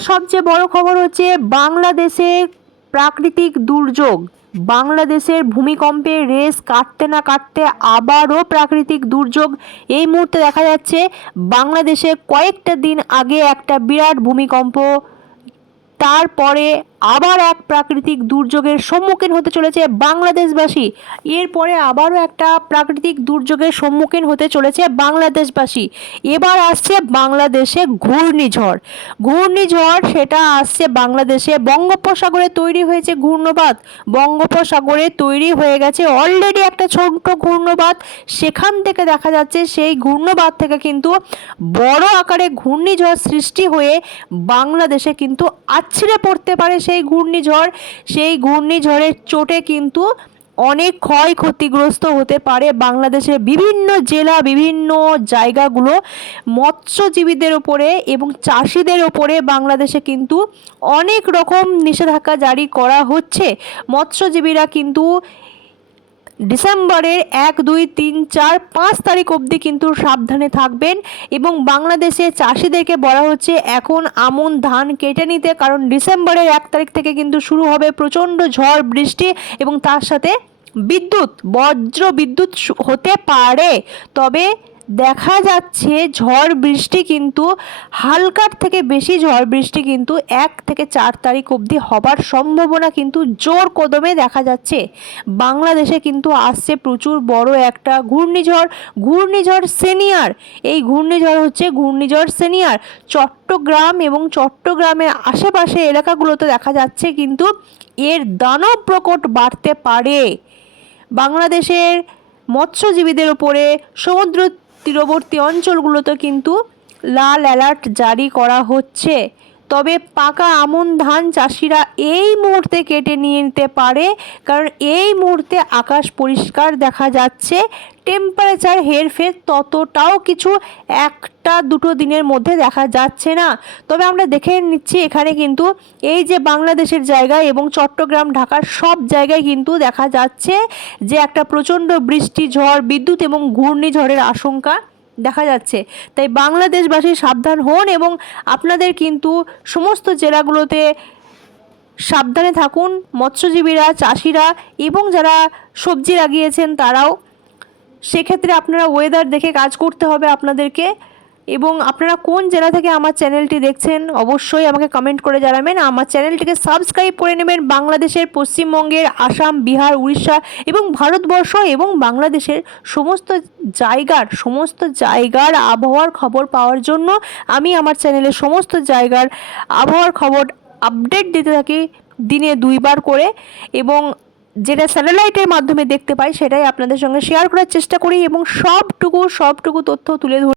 সবচেয়ে বড় খবর হচ্ছে বাংলাদেশে প্রাকৃতিক দুর্যোগ। বাংলাদেশের ভূমিকম্পে রেস কাটতে না কাটতে আবারও প্রাকৃতিক দুর্যোগ। এই মুহূর্তে দেখা যাচ্ছে বাংলাদেশে কয়েকটা দিন আগে একটা বিরাট ভূমিকম্প তারপরে আবার এক প্রাকৃতিক দুর্যোগের সম্মুখীন হতে চলেছে বাংলাদেশবাসী। এরপরে আবারও একটা প্রাকৃতিক দুর্যোগের সম্মুখীন হতে চলেছে বাংলাদেশবাসী। এবার আসছে বাংলাদেশে ঘূর্ণিঝড়। ঘূর্ণিঝড় সেটা আসছে বাংলাদেশে। বঙ্গোপসাগরে তৈরি হয়েছে ঘূর্ণবাদ বঙ্গোপসাগরে তৈরি হয়ে গেছে অলরেডি একটা ছোট্ট ঘূর্ণবাত। সেখান থেকে দেখা যাচ্ছে সেই ঘূর্ণবাদ থেকে কিন্তু বড় আকারে ঘূর্ণিঝড় সৃষ্টি হয়ে বাংলাদেশে কিন্তু আছড়ে পড়তে পারে সেই ঘূর্ণিঝড়। সেই ঘূর্ণিঝড়ের চোটে কিন্তু অনেক ক্ষয় ক্ষতিগ্রস্ত হতে পারে বাংলাদেশের বিভিন্ন জেলা, বিভিন্ন জায়গাগুলো। মৎস্যজীবীদের ওপরে এবং চাষিদের ওপরে বাংলাদেশে কিন্তু অনেক রকম নিষেধাজ্ঞা জারি করা হচ্ছে। মৎস্যজীবীরা কিন্তু ডিসেম্বরের এক, দুই, তিন, চার, পাঁচ তারিখ অবধি কিন্তু সাবধানে থাকবেন এবং বাংলাদেশে চাষিদেরকে বলা হচ্ছে এখন আমন ধান কেটে নিতে কারণ ডিসেম্বরের এক তারিখ থেকে কিন্তু শুরু হবে প্রচণ্ড ঝড়, বৃষ্টি এবং তার সাথে বিদ্যুৎ, বজ্র বিদ্যুৎ হতে পারে। তবে দেখা যাচ্ছে ঝড় বৃষ্টি কিন্তু হালকার থেকে বেশি ঝড় বৃষ্টি কিন্তু এক থেকে চার তারিখ অবধি হবার সম্ভাবনা কিন্তু জোর কদমে দেখা যাচ্ছে। বাংলাদেশে কিন্তু আসছে প্রচুর বড় একটা ঘূর্ণিঝড় ঘূর্ণিঝড় সিনিয়র। এই ঘূর্ণিঝড় হচ্ছে ঘূর্ণিঝড় সিনিয়র। চট্টগ্রাম এবং চট্টগ্রামের আশেপাশে এলাকাগুলোতে দেখা যাচ্ছে কিন্তু এর দানব প্রকট বাড়তে পারে। বাংলাদেশের মৎস্যজীবীদের উপরে সমুদ্র তীরবর্তী অঞ্চলগুলোতে কিন্তু লাল অ্যালার্ট জারি করা হচ্ছে। তবে পাকা আমন ধান চাষিরা এই মুহূর্তে কেটে নিয়ে নিতে পারে, কারণ এই মুহূর্তে আকাশ পরিষ্কার দেখা যাচ্ছে। টেম্পারেচার হেরফের ততটাও কিছু একটা দুটো দিনের মধ্যে দেখা যাচ্ছে না। তবে আমরা দেখে নিচ্ছি এখানে কিন্তু এই যে বাংলাদেশের জায়গায় এবং চট্টগ্রাম, ঢাকার সব জায়গায় কিন্তু দেখা যাচ্ছে যে একটা প্রচণ্ড বৃষ্টি, ঝড়, বিদ্যুৎ এবং ঘূর্ণিঝড়ের আশঙ্কা। দেখা যাচ্ছে। তাই বাংলাদেশবাসী সাবধান হন এবং আপনাদের কিন্তু সমস্ত জেলাগুলোতে সাবধানে থাকুন। মৎস্যজীবীরা, চাষিরা এবং যারা সবজি লাগিয়েছেন তারাও। সেক্ষেত্রে আপনারা ওয়েদার দেখে কাজ করতে হবে আপনাদেরকে। এবং আপনারা কোন জেলা থেকে আমার চ্যানেলটি দেখছেন, অবশ্যই আমাকে কমেন্ট করে জানাবেন। আমার চ্যানেলটিকে সাবস্ক্রাইব করে নেবেন বাংলাদেশের পশ্চিমবঙ্গের আসাম, বিহার, উড়িষ্যা এবং ভারতবর্ষ এবং বাংলাদেশের সমস্ত জায়গার সমস্ত জায়গার আবহাওয়ার খবর পাওয়ার জন্য আমি আমার চ্যানেলে সমস্ত জায়গার আবহাওয়ার খবর আপডেট দিতে থাকি দিনে দুইবার করে এবং যেটা স্যাটেলাইটের মাধ্যমে দেখতে পাই সেটাই আপনাদের সঙ্গে শেয়ার করার চেষ্টা করি এবং সবটুকু সবটুকু তথ্য তুলে ধরি